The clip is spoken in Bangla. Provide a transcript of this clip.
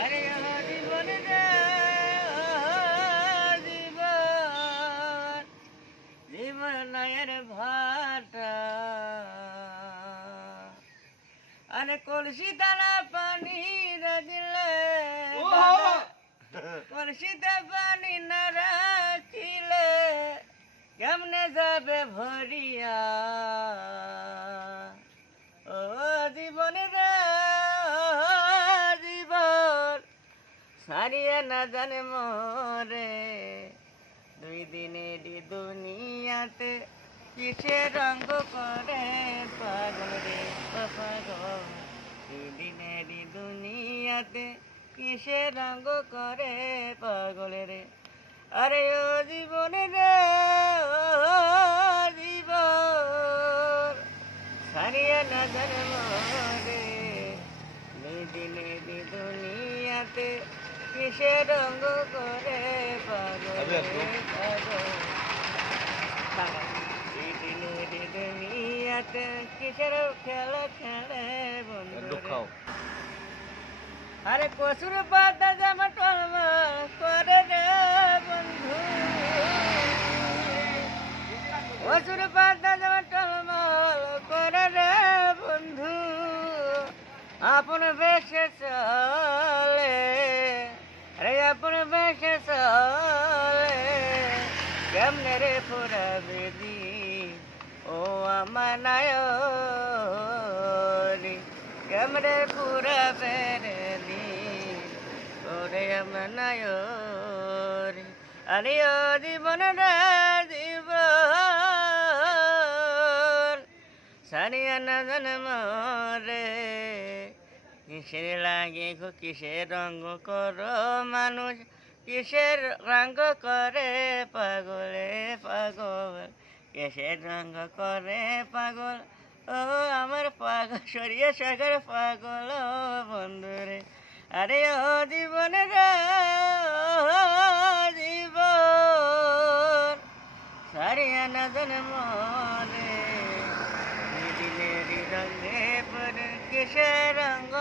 আরে ও জীবন রে ও জীবন, জীবন নয়ের ভাটা, আরে কলসি দানা পানি রে দিলে দাদা, কলসিতে পানি না রাখিলে কেমনে যাবে ভরিয়া। ও জীবন রে ও জীবন, সারিয়ে না জানে মরে, দুই দিনেরই দুনিয়াতে কিসের রঙ্গ করে পাগল রে ও পাগল, দুই দিনেরই দুনিয়াতে কিসের রঙ্গ করে পাগল রে। আরে ও জীবন রে ও জীবন, সারিয়ে না জন্ম রে, দুই দিনেরই দুনিয়াতে কিসের রঙ্গ করে পাগল রে পাগল। দুই দিনেরই দুনিয়াতে কিসের খেলা খেলে বন্ধু রে। আরে কসুর পাতা জামা টলমল করে রে বন্ধু, কসুর পাতা জামা টলমল করে রে বন্ধু, আপন বেশে চলে, আরে আপন বেশে চলে, কেমনে রে ফুরাবে দিন ও আমার নায়রি, কেমনে ফুরাবে রে দিন ওরে আমার নায়রি। আরে ও জীবন রে জীবন, সারিয়া না জন্ম রে, কিসের লাগে গো কিসের রঙ্গ করো মানুষ, কিসের রঙ্গ করে পাগলে পাগল, কিসের রঙ্গ করে পাগল। ও আমার পাগল সরিয়ে সাগর পাগল বন্ধুরে। আরে ও জীবন রে ও জীবন, সারিয়া না জন্ম রে, দিলেরই রঙে পরে কিসের রঙ্গ